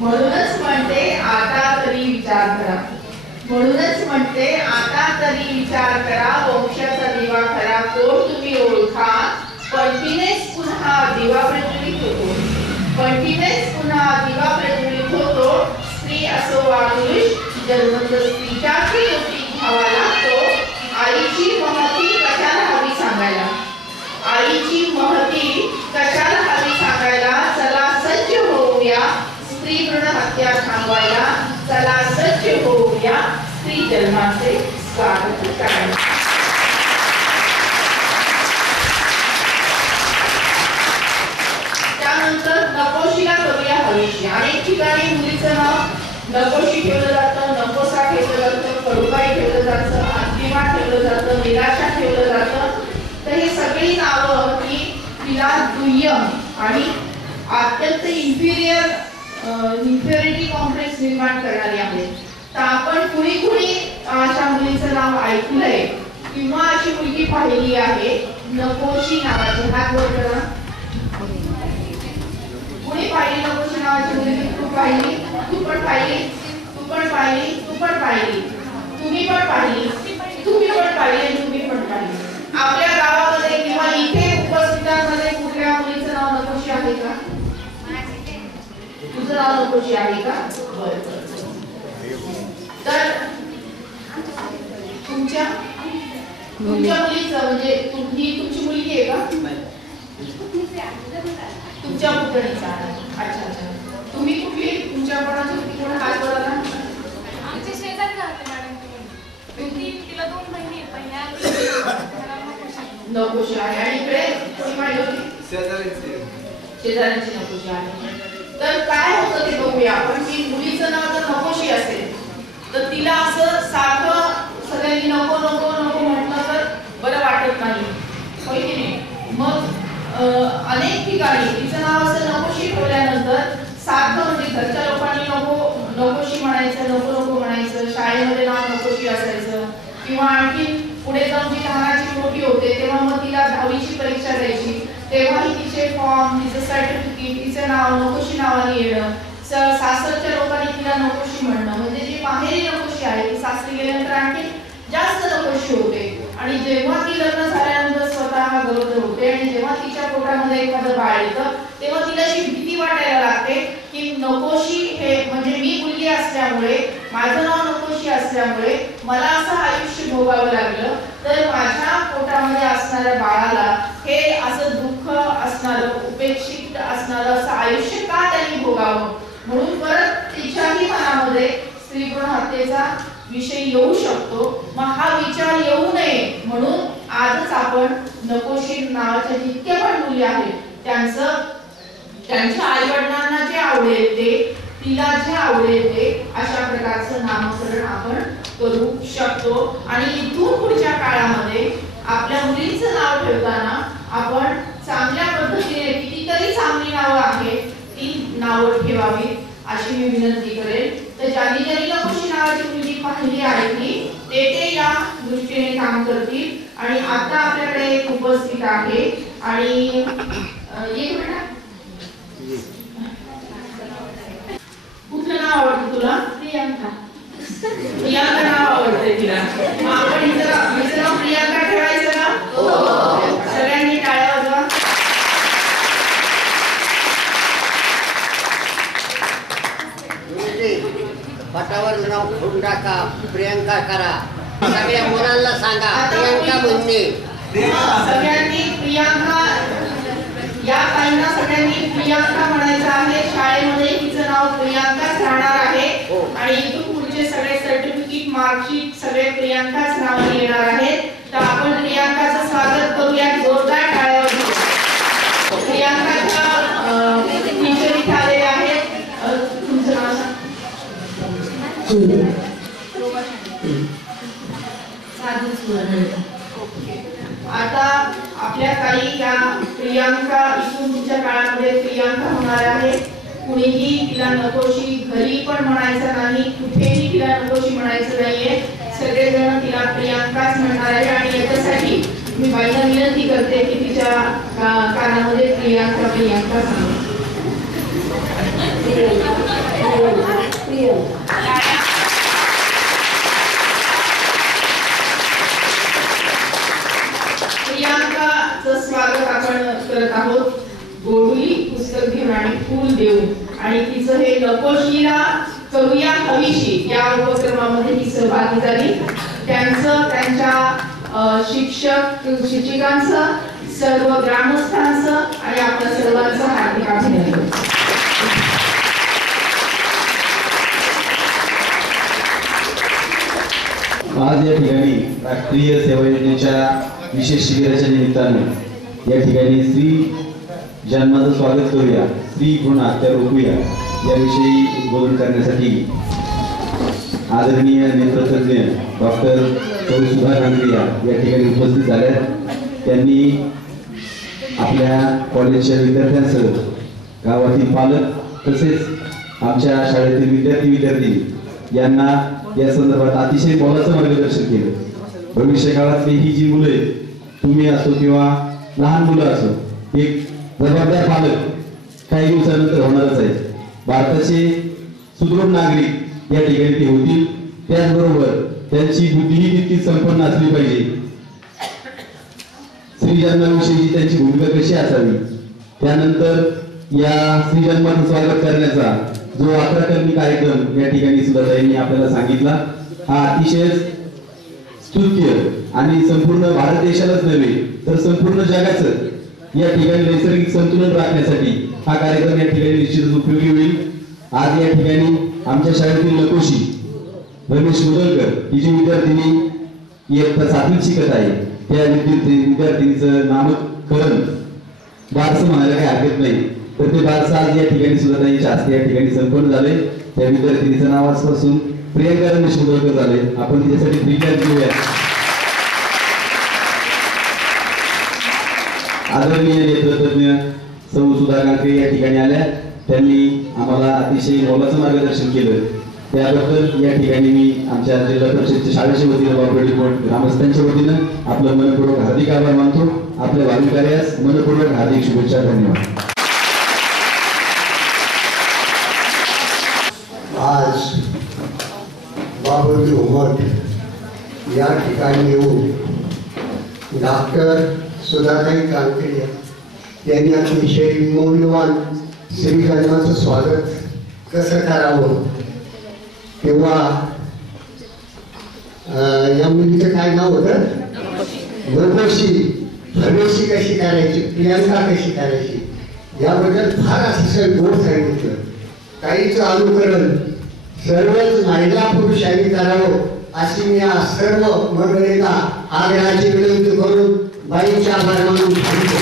म्हणूनच म्हणते आता तरी विचार करा, म्हणूनच म्हणते आता तरी विचार करा, वंशाचा दिवा खरा कोण तुम्ही ओळखा, पणतीनेच पुन्हा दिवा प्रज्वलित होतो, पणतीनेच पुन्हा दिवा प्रज्वलित होतो, स्त्री असो वा पुरुष जन्मत स्त्रीच्या योटी घ्यावा लागतो, आईची महती कशाला हवी सांगायला, आईची महती कशाला हवी सांगायला, चला सज्ज होऊया स्त्री भ्रूण हत्या थांबवायला, चला सज्ज होऊया स्त्री जन्माचे स्वागत करायला. त्यानंतर नकोशीला करूया हवीशी. अनेक ठिकाणी मुलीचं नाव नकोशी ठेवलं जातं, नकोसा ठेवलं जातं, कडूबाई ठेवलं जातं, अंतिमा ठेवलं जातं, निराशा ठेवलं जातं. तर हे सगळी नावं ही तिला दुय्यम आणि अत्यंत इन्फिरिटी कॉम्प्लेक्स निर्माण करणारी आहेत. तर आपण कुणी कुणी अशा मुलीचं नाव ऐकलंय किंवा अशी मुलगी पाहिली आहे नकोशी नावाची? हात वर करा. कुणी पाहिली नकोशी नावाची मुलगी? तू पाहिली, तू पण पाहिली, तू पण पाहिली, तू पण पाहिली, तुम्ही पण पाहिली, तुम्ही पण पाहिली, तुम्ही पण पाहिली. आपल्या गावामध्ये किंवा इथे उपस्थितांमध्ये कुठल्या मुलीचं नाव नकोशी आहे का? तुझं नाव नकोशी आहे का? बरं. तर तुमच्या मुलीचं म्हणजे तुमची मुलगी आहे का? तुमच्या पुतणीचा. अच्छा अच्छा. तुम्ही कुठली? तुमच्या कोणाची? कोण हात वर आला? आमची शेजारी राहते मॅडम. तिला 2 महिने पहिल्या नकोशी आहे. आणि इकडे कोणी पाहिली होती? शेजाऱ्यांची नकोशी आहे. तर काय होतं ते बघूया आपण की मुलीचं नाव जर नकोशी असेल तर तिला असं सारखं सगळ्यांनी नको नको नको म्हटलं तर बरं वाटत नाही, होय की नाही? मग अनेक ठिकाणी तिचं नाव असं नकोशी ठेवल्यानंतर सारखं म्हणजे घरच्या लोकांनी नको नकोशी म्हणायचं, नको नको म्हणायचं, शाळेमध्ये नाव नकोशी असायचं किंवा आणखी पुढे जाऊन जी लहानाची मोठी होते तेव्हा मग तिला 10वीची परीक्षा द्यायची तेव्हाही तिचे फॉर्म, तिचं सर्टिफिकेट, तिचं नाव नकोशी नावाने येणं, सासरच्या लोकांनी तिला नकोशी म्हणणं, म्हणजे जी माहेरी नकोशी आहे ती सासरी गेल्यानंतर आणखी जास्त नकोशी होते. आणि जेव्हा ती लग्न झाल्यानंतर स्वतः गरोदर होते आणि जेव्हा तिच्या पोटामध्ये एखादं बाळ येतं तेव्हा तिला अशी भीती वाटायला लागते की नकोशी हे म्हणजे मी मुलगी असल्यामुळे, माझं नाव नकोशी असल्यामुळे मला असं आयुष्य भोगावं लागलं तर माझ्या पोटामध्ये असणाऱ्या बाळाला हे असं दुःख असणारं, उपेक्षित असणारं असं आयुष्य का त्यांनी भोगावं, म्हणून परत तिच्याही मनामध्ये स्त्री भ्रूण हत्येचा विषय येऊ शकतो. मग हा विचार येऊ नये म्हणून आजच आपण नकोशी नावाच्या जितक्या पण मुली आहेत त्यांच्या आई वडिलांना जे आवडेल ते, तिला जे आवडेल ते अशा प्रकारचं नामकरण आपण करू शकतो. आणि इथून पुढच्या काळामध्ये आपल्या मुलीचं नाव ठेवताना आपण चांगल्या पद्धतीने कितीतरी चांगली नावं आहेत ती नावं ठेवावी अशी मी विनंती करेन. तर ज्यांनी नकोशी नावाची मुलगी पाहिली आहे की ते या दृष्टीने काम करतील. आणि आता आपल्याकडे एक उपस्थित आहे आणि एक मिनिट, कुठलं नाव आवडतं तुला? प्रियांका. प्रियांका नाव आवडतंय तिला. आपण हिचं नाव प्रियांका ठेवायचं ना? सगळ्यांनी टाळ्या वाजवा. पटावर नाव फोडून टाका, प्रियांका करा. सगळ्या मुलांना सांगा प्रियांका म्हणणे. सगळ्यांनी प्रियांका, या ताईंना सगळ्यांनी प्रियांका म्हणायचं आहे. शाळेमध्ये तिचं नाव प्रियांकाच राहणार आहे आणि इथून पुढचे सगळे सर्टिफिकेट, मार्कशीट सगळे प्रियांकाच नावाने येणार आहेत. तर आपण प्रियांकाचं स्वागत करूया जोरदार टाळ्यावर. प्रियांकाच्या टीचर इथे आलेले आहेत. तुमचं नाव सांगा. आता आपल्या काही या प्रियांका इथून तुमच्या काळामध्ये प्रियांका होणार आहे. कुणीही तिला नकोशी घरी पण म्हणायचं नाही, कुठेही तिला नकोशी म्हणायचं नाहीये. सगळेजण तिला प्रियांकाच म्हणणार आहे. आणि याच्यासाठी मी बाईला विनंती करते की तिच्या कानामध्ये प्रियांका प्रियांका सांगा. आहोत गोडुली पुस्तक घेऊन आणि फूल देऊन आणि तिचं हे नकोशीला करूया हवीशी या उपक्रमामध्ये ही सहभागी झाली. त्यांचं त्यांच्या शिक्षकांचं सर्व ग्रामस्थांचं आणि आपल्या सर्वांचं हार्दिक अभिनंदन. आज या ठिकाणी राष्ट्रीय सेवा योजनेच्या विशेष शिबिराच्या निमित्तानं या ठिकाणी स्त्री जन्माचं स्वागत करूया, स्त्री गुण हत्या रोखूया याविषयी उद्बोधन करण्यासाठी आदरणीय नेत्रतज्ञ डॉक्टर सुधा कांकरिया या ठिकाणी उपस्थित झाल्या. त्यांनी आपल्या कॉलेजच्या विद्यार्थ्यांसह गावातील पालक तसेच आमच्या शाळेतील विद्यार्थी यांना या संदर्भात अतिशय मोलाचं मार्गदर्शन केलं. भविष्य काळातली ही जी मुले तुम्ही असो किंवा लहान मुलं असो एक जबाबदार पालक काही दिवसानंतर होणारच आहे. भारताचे सुदृढ नागरिक या ठिकाणी ते होतील. त्याचबरोबर त्यांची बुद्धीही तितकी संपन्न असली पाहिजे. स्त्री जन्माविषयीची त्यांची भूमिका कशी असावी, त्यानंतर या स्त्री जन्माचं स्वागत करण्याचा जो 11 कलमी कार्यक्रम या ठिकाणी सुद्धा त्यांनी आपल्याला सांगितला, हा अतिशय स्तुत्य आणि संपूर्ण भारत देशालाच नव्हे तर संपूर्ण जगाचं या ठिकाणी नैसर्गिक संतुलन राखण्यासाठी हा कार्यक्रम या ठिकाणी निश्चितच उपयोगी होईल. आज या ठिकाणी आमच्या शाळेतील नकोशी रमेश मुदलकर ही जी विद्यार्थिनी इयत्ता 7वीत शिकत आहे त्या विद्यार्थिनीचं नामकरण बारसं म्हणायला काही हरकत नाही, तर ते बारसं आज या ठिकाणी सुद्धा त्यांच्या हस्ते या ठिकाणी संपन्न झाले. त्या विद्यार्थिनीचं नाव आजपासून प्रियंका रमेश मुदलकर झाले. आपण तिच्यासाठी प्रियंका घेऊया. आदरणीय नेत्रतज्ञ सौ सुधा कांकरे या ठिकाणी आल्या. त्यांनी आम्हाला अतिशय मोलाचं मार्गदर्शन केलं. त्याबद्दल या ठिकाणी मी आमच्या जिल्हा परिषदेच्या शाळेच्या वतीनं बापरेडी ग्रामस्थांच्या वतीनं आपलं मनपूर्वक हार्दिक आभार मानतो. आपल्या भावी कार्यास मनपूर्वक हार्दिक शुभेच्छा. धन्यवाद. आज बाबूजी उमट या ठिकाणी येऊन डॉक्टर सुधाताई कांकरे यांनी अतिशय मौल्यवान श्रीजन्माचं स्वागत कसं करावं किंवा या मुलीचं काय नाव होतं, नकोशी हवेशी कशी करायची, प्रियंका कशी करायची याबद्दल फार अतिशय गोड सांगितलं. काहीच अनुकरण सर्वच महिला पुरुषांनी करावं अशी मी या सर्व मंडळींना आग्रहाची विनंती करून बाईंच्या आभार मानून सांगतो.